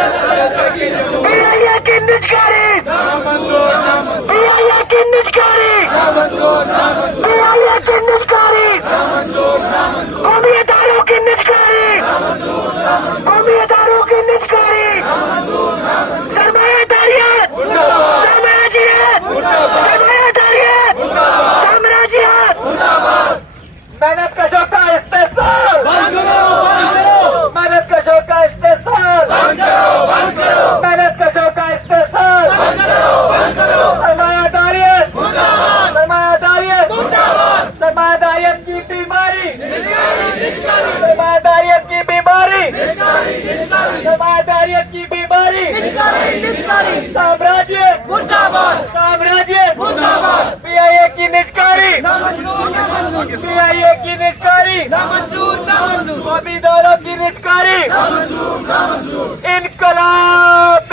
PIA की निजकारी, PIA की निजकारी, PIA की निजकारी, कौमी अदारों की निजकारी, कौमी अदारों की निजकारी, सरमायादारियत, साम्राज्यवाद, सरमायादारियत, साम्राज्यवाद, मेहनत कशों का इस्तेमाल, मेहनत कशों का इस्तेमाल, मेहनत कशों का इस्तेमाल, सरमायादारियत, सरमायादारियत, सरमायादारियत की बीमारी, सरमायादारियत की बीमारी, सरमायादारियत की बीमारी, साम्राज्य साम्राज्य PIA की निजकारी, PIA की निजकारी, कौमी दारों की निजकारी, इनकलाब